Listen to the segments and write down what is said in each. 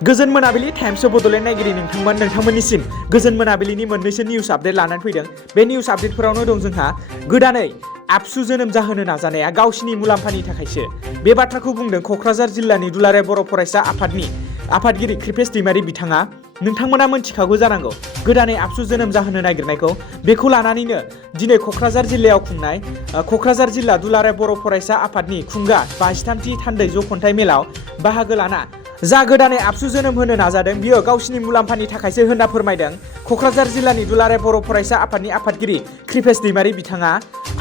गोजोन मोनाबिलि times of Bodoland नायगिरि नोंथांमोननिसिम गोजोन मोनाबिलिनि मोननैसो निउस आपडेट लानानै फैदों। बे निउस आपडेटफोरावनो दं जोंहा गोदानै आबसु जोनोम जाहोनो नाजानाया गावसिनि मुलाम्फानि थाखायसो। बे बाथ्राखौ बुंदों क'क्राझार जिल्लानि दुलाराय बर' फरायसा आफादनि आफादगिरि कृपेश दैमारी बिथाङा। नोंथांमोना मोनथिखागौ जानांगौ गोदानै आबसु जोनोम जाहोनो नागिरनायखौ। बेखौ लानानैनो दिनै क'क्राझार जिल्लायाव खुंनाय क'क्राझार जिल्ला दुलाराय बर' फरायसा आफादनि खुंगा 53थि थान्दै जख'न्थाइ मेलाव बाहागो लाना जा गोदानै आबसु जोनोम होनो नाजादों बियो गावसिनि मुलाम्फानि थाखायसो होनना फोरमायदों क'क्राझार जिल्लानि दुलाराय बर' फरायसा आफादनि आफादगिरि कृपेश दैमारी बिथाङा।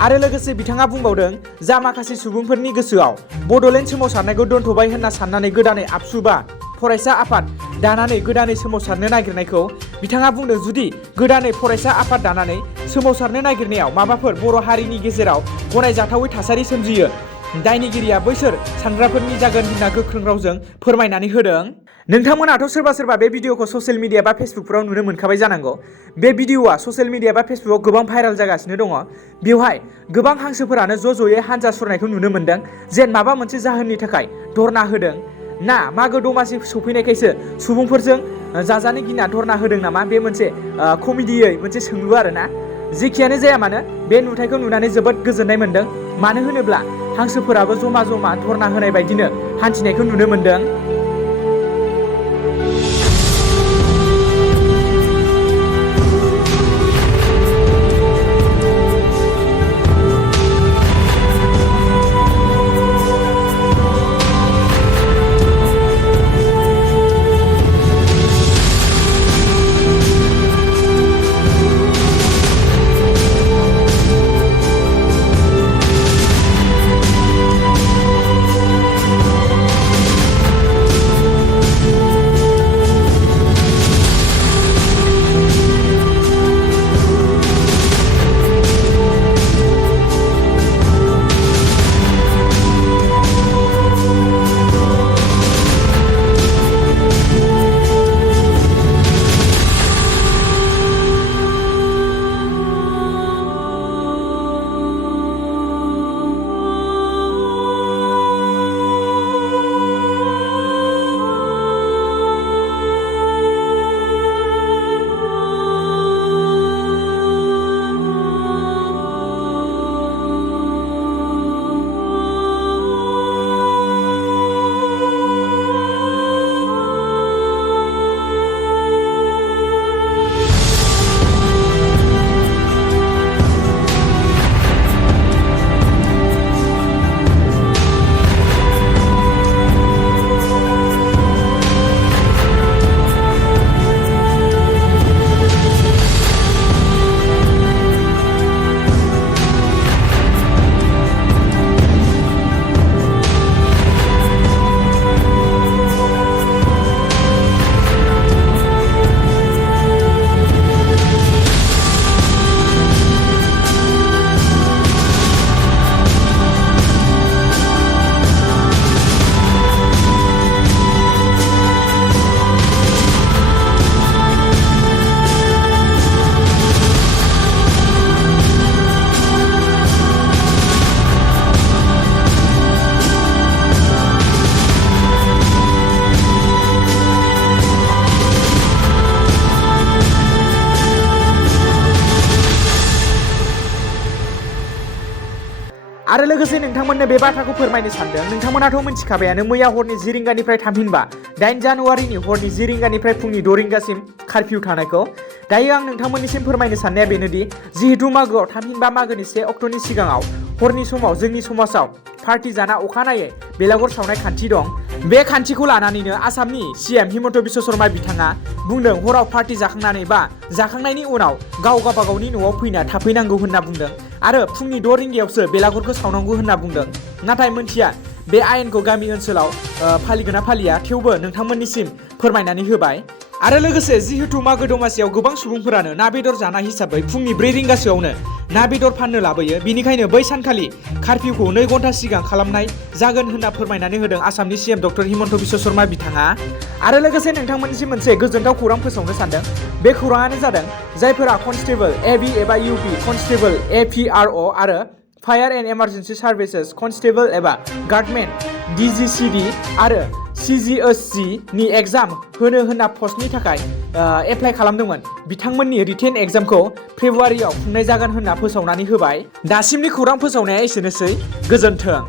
आरो लोगोसे बिथाङा बुंबावदों जा माखासे सुबुंफोरनि गोसोआव बड'लेण्ड सोमावसारनायखौ दोनथ'बाय होनना साननानै गोदानै आबसु बा फरायसा आफाद दानानै गोदानै सोमावसारनो नागिरनायखौ बिथाङा बुंदों जुदि गोदानै फरायसा आफाद दानानै सोमावसारनो नागिरनायाव माबाफोर बर' हारिनि गेजेराव गनायजाथावै थासारि सोमजियो दायनिगिरिया बैसोर सानग्राफोरनि जागोन होनना गोख्रों रावजों फोरमायनानै होदों। नोंथांमोनाथ' सोरबा बे भिडिअखौ ससियेल मिडिया बा फेसबुकफोराव नुनो मोनखाबाय जानांगौ। बे भिडिअआ ससियेल मिडिया बा फेसबुकआव गोबां भाइराल जागासिनो दङ। बेवहाय गोबां हांसोफोरानो ज'यै हानजा सुरनायखौ नुनो मोन्दों जेन माबा मोनसे जाहोननि थाखाय धरना होदों ना मागो दमासि सफैनायखायसो सुबुंफोरजों जाजानो गिना धरना होदों नामा, बे मोनसे कमेडियै मोनसे सोंलु आरोना। जेखियानो जाया मानो बे नुथायखौ नुनानै जोबोद गोजोननाय मोन्दों। मानो होनोब्ला हांसोफोराबो जमा धरना होनाय बायदिनो हान्थिनायखौ नुनो मोन्दों। आरो लोगोसे नोंथांमोननो बे बाथ्राखौ फोरमायनो सानदों। नोंथांमोनाथ' मिथिखाबायानो मैया हरनि 10 रिंगानिफ्राय थामहिनबा 8 जानुवारिनि हरनि 10 रिंगानिफ्राय फुंनि 6 रिंगासिम कार्फिउ थानायखौ। दायो आं नोंथांमोननिसिम फोरमायनो साननाया बेनोदि जिहेतु मागोआव थामहिनबा मागोनि 1 अक्ट'नि सिगाङाव हरनि समाव जोंनि समाजाव पार्टि जाना अखानायै बेलागुर सावनाय खान्थि दं। बे खान्थिखौ लानानैनो आसामनि सीएम हिमन्त बिश्व शर्मा बिथाङा बुंदों हराव पार्टि जाखांनानै बा जाखांनायनि उनाव गावबागावनि न'आव फैना थाफैनांगौ होनना बुंदों आरो फुंनि 6 रिंगायावसो बेलागुरखौ सावनांगौ होनना बुंदों। नाथाय मोनथिया बे आयेनखौ गामि ओनसोलाव फालिगोन ना फालिया, थेवबो नोंथांमोननिसिम फोरमायनानै होबाय। आरो लोगोसे जिहेतु मागो दमासियाव गोबां सुबुंफोरानो ना बेदर जानाय हिसाबै फुंनि 4 रिंगासोआवनो ना बेदर फाननो लाबोयो, बेनिखायनो बै सानखालि कार्फिउखौ 2 घन्टा सिगां खालामनाय जागोन होनना फोरमायनानै होदों आसामनि सीएम डक्टर हिमन्त बिश्व शर्मा बिथाङा। आरो लोगोसे नोंथांमोननिसिम मोनसे गोजोनथाव खौरां फोसावनो सानदों। बे खौराङानो जादों जायफोरा कनस्टेबल एबि एबा इउपि कनस्टेबल एपिआरअ आरो fire and emergency services constable एबा गार्डमेन डिजिसिडि आरो CGSC नि एग्जाम होनो होनना पस्टनि थाखाय एप्लाइ खालामदोंमोन बिथांमोननि रिटेन एग्जामखौ फेब्रुवारियाव खुंनाय जागोन होनना फोसावनानै होबाय। दासिमनि खौरां फोसावनाया एसेनोसै। गोजोन्थों।